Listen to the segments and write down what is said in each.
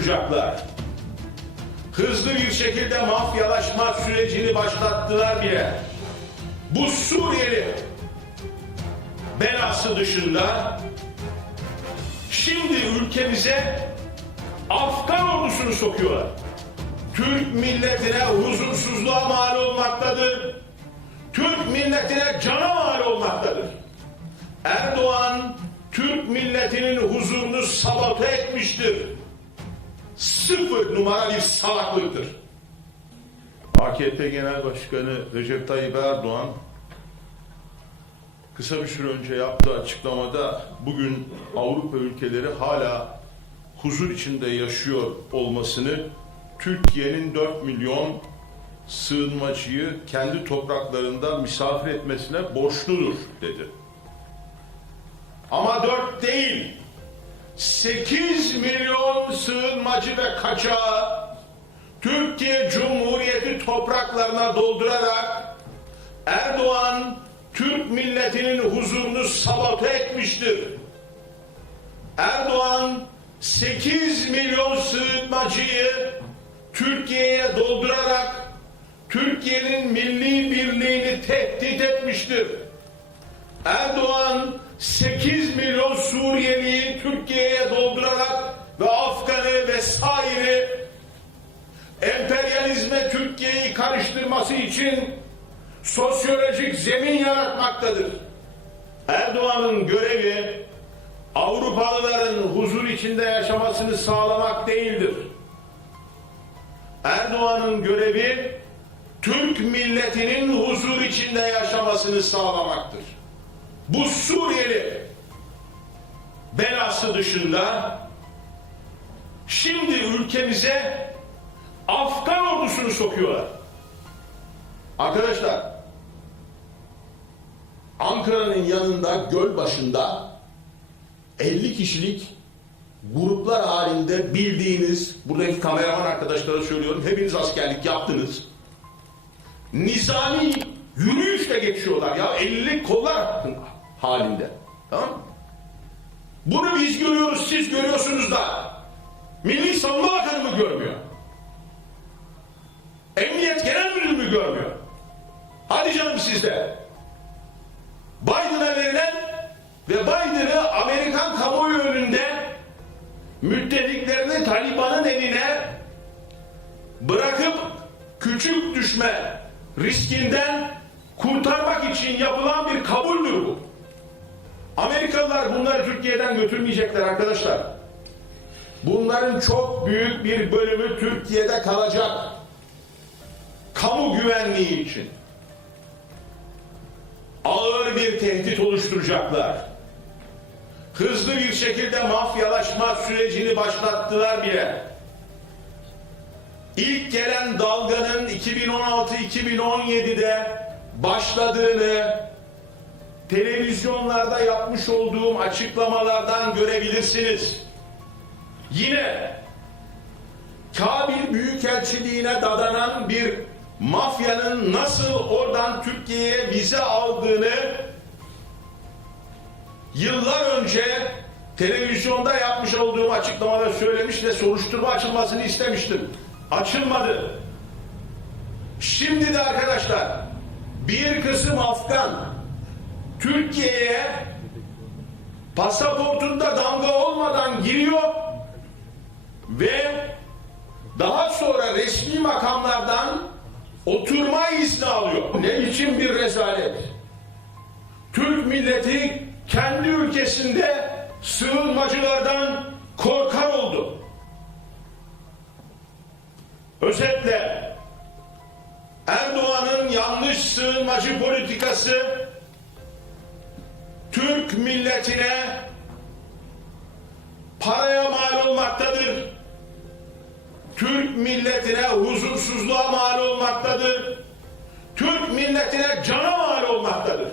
oluşturacaklar. Hızlı bir şekilde mafyalaşma sürecini başlattılar bile. Bu Suriyeli belası dışında şimdi ülkemize Afgan ordusunu sokuyorlar. Türk milletine huzursuzluğa mal olmaktadır. Türk milletine cana mal olmaktadır. Erdoğan Türk milletinin huzurunu sabote etmiştir. Sıfır numara bir salaklıktır. AKP Genel Başkanı Recep Tayyip Erdoğan kısa bir süre önce yaptığı açıklamada bugün Avrupa ülkeleri hala huzur içinde yaşıyor olmasını Türkiye'nin 4 milyon sığınmacıyı kendi topraklarında misafir etmesine borçludur dedi. Ama 4 değil, 8 milyon sığınmacı ve kaçağı Türkiye Cumhuriyeti topraklarına doldurarak Erdoğan Türk milletinin huzurunu sabote etmiştir. Erdoğan 8 milyon sığınmacıyı Türkiye'ye doldurarak Türkiye'nin milli birliğini tehdit etmiştir. Erdoğan 8 milyon Suriyeliyi Türkiye'ye doldurarak ve Afgan'ı vesaire emperyalizme Türkiye'yi karıştırması için sosyolojik zemin yaratmaktadır. Erdoğan'ın görevi Avrupalıların huzur içinde yaşamasını sağlamak değildir. Erdoğan'ın görevi Türk milletinin huzur içinde yaşamasını sağlamaktır. Bu Suriyeli belası dışında şimdi ülkemize Afgan ordusunu sokuyorlar. Arkadaşlar Ankara'nın yanında göl başında 50 kişilik gruplar halinde bildiğiniz buradaki kameraman arkadaşlara söylüyorum hepiniz askerlik yaptınız. Nizami yürüyüşle geçiyorlar ya 50 kollar halinde. Tamam? Bunu biz görüyoruz siz görüyorsunuz da Milli Savunma Bakanı mı görmüyor? Emniyet Genel Müdürü mü görmüyor? Hadi canım sizde. Biden'a verilen ve Biden'ı Amerikan kamuoyu önünde müttefiklerini Taliban'ın eline bırakıp küçük düşme riskinden kurtarmak için yapılan bir kabuldür bu. Amerikalılar bunları Türkiye'den götürmeyecekler arkadaşlar. Bunların çok büyük bir bölümü Türkiye'de kalacak. Kamu güvenliği için. Ağır bir tehdit oluşturacaklar. Hızlı bir şekilde mafyalaşma sürecini başlattılar bile. İlk gelen dalganın 2016-2017'de başladığını televizyonlarda yapmış olduğum açıklamalardan görebilirsiniz. Yine Kabil Büyükelçiliğine dadanan bir mafyanın nasıl oradan Türkiye'ye vize aldığını yıllar önce televizyonda yapmış olduğum açıklamada söylemiş ve soruşturma açılmasını istemiştim. Açılmadı. Şimdi de arkadaşlar bir kısım Afgan Türkiye'ye pasaportunda damga olmadan giriyor ve daha sonra resmi makamlardan oturma izni alıyor. Ne biçim bir rezalet. Türk milleti kendi ülkesinde sığınmacılardan korkar oldu. Özetle Erdoğan'ın yanlış sığınmacı politikası milletine paraya mal olmaktadır. Türk milletine huzursuzluğa mal olmaktadır. Türk milletine cana mal olmaktadır.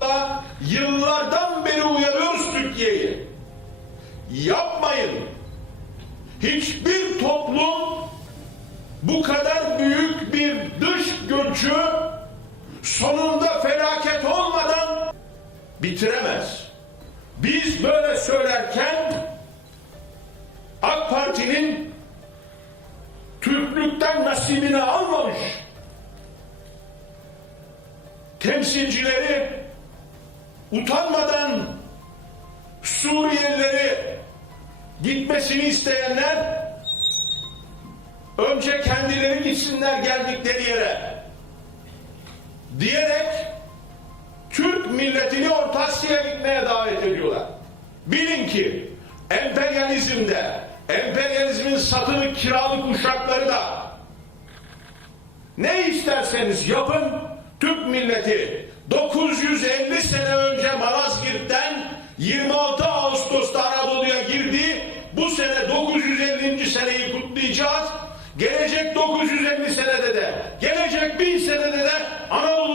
Da Yıllardan beri uyarıyoruz Türkiye'yi. Yapmayın. Hiçbir toplum bu kadar büyük bir dış göçü sonunda felaket olmadan bitiremez. Biz böyle söylerken AK Parti'nin Türklükten nasibini almamış temsilcileri utanmadan Suriyelileri gitmesini isteyenler önce kendileri gitsinler geldikleri yere diyerek milletini Orta Asya'ya gitmeye davet ediyorlar. Bilin ki emperyalizmde, emperyalizmin satılık kiralık uşakları da ne isterseniz yapın Türk milleti 950 sene önce Malazgirt'ten 26 Ağustos'ta Anadolu'ya girdi. Bu sene 950. seneyi kutlayacağız. Gelecek 950 senede de, gelecek 1000 senede de Anadolu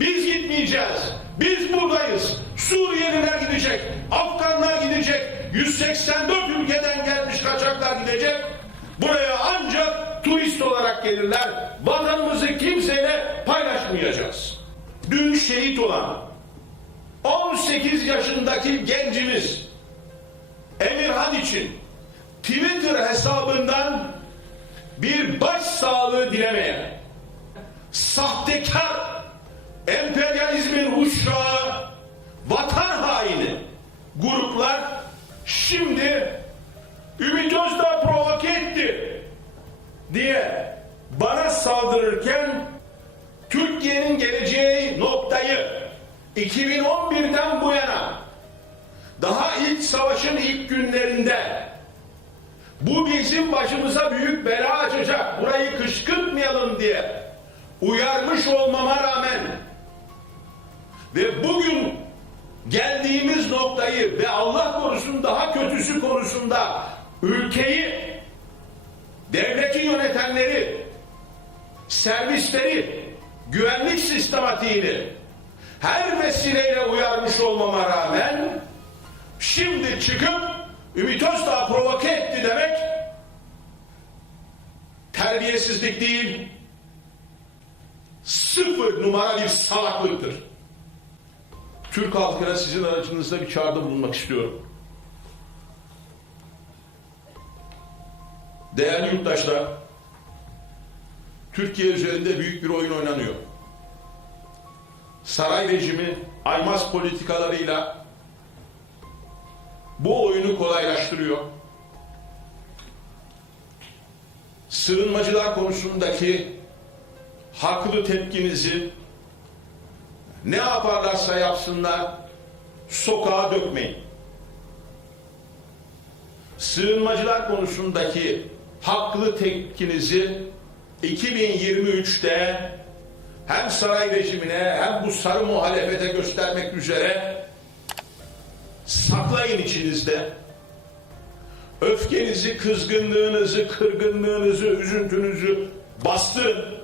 Biz gitmeyeceğiz. Biz buradayız. Suriyeliler gidecek, Afganlar gidecek, 184 ülkeden gelmiş kaçaklar gidecek. Buraya ancak turist olarak gelirler. Vatanımızı kimseyle paylaşmayacağız. Dün şehit olan 18 yaşındaki gencimiz Emirhan için Twitter hesabından bir baş sağlığı dilemeye sahtekar emperyalizmin uşağı vatan haini. Gruplar şimdi Ümit Özdağ provoke diye bana saldırırken Türkiye'nin geleceği noktayı 2011'den bu yana daha ilk savaşın ilk günlerinde bu bizim başımıza büyük bela açacak burayı kışkırtmayalım diye uyarmış olmama rağmen ve bugün geldiğimiz noktayı ve Allah korusun daha kötüsü konusunda ülkeyi devleti yönetenleri servisleri güvenlik sistematiğini her vesileyle uyarmış olmama rağmen şimdi çıkıp Ümit Özdağ provoke etti demek terbiyesizlik değil sıfır numara bir salaklıktır. Türk halkına sizin aracınızda bir çağrıda bulunmak istiyorum. Değerli yurttaşlar, Türkiye üzerinde büyük bir oyun oynanıyor. Saray rejimi aymaz politikalarıyla bu oyunu kolaylaştırıyor. Sığınmacılar konusundaki haklı tepkinizi ne yaparlarsa yapsınlar sokağa dökmeyin. Sığınmacılar konusundaki haklı tepkinizi 2023'te hem saray rejimine hem bu sarı muhalefete göstermek üzere saklayın içinizde. Öfkenizi, kızgınlığınızı, kırgınlığınızı, üzüntünüzü bastırın.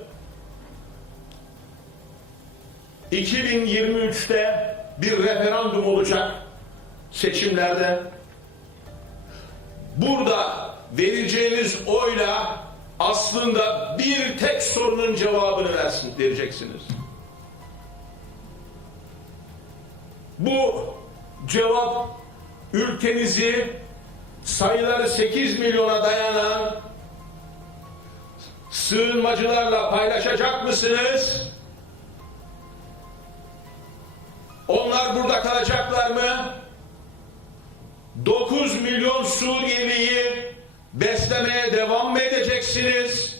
2023'te bir referandum olacak seçimlerde. Burada vereceğiniz oyla aslında bir tek sorunun cevabını versin vereceksiniz. Bu cevap ülkenizi sayıları 8 milyona dayanan sığınmacılarla paylaşacak mısınız? Onlar burada kalacaklar mı? 9 milyon Suriyeliyi beslemeye devam mı edeceksiniz?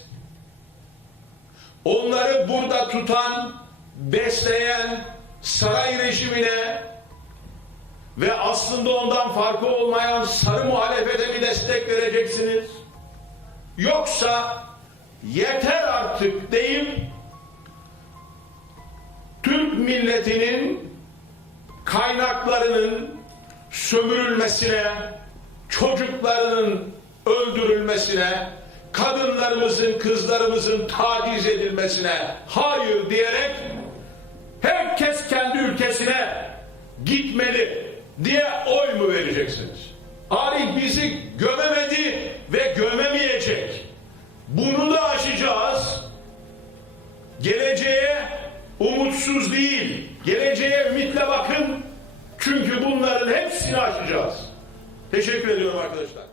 Onları burada tutan, besleyen saray rejimine ve aslında ondan farkı olmayan sarı muhalefete mi destek vereceksiniz? Yoksa yeter artık deyip Türk milletinin kaynaklarının sömürülmesine, çocuklarının öldürülmesine, kadınlarımızın, kızlarımızın taciz edilmesine hayır diyerek herkes kendi ülkesine gitmeli diye oy mu vereceksiniz? Tarih bizi gömemedi ve gömemeyecek. Bunu da aşacağız. Geleceğe umutsuz değil, geleceğe ümitle bakın. Çünkü bunların hepsini aşacağız. Teşekkür ediyorum arkadaşlar.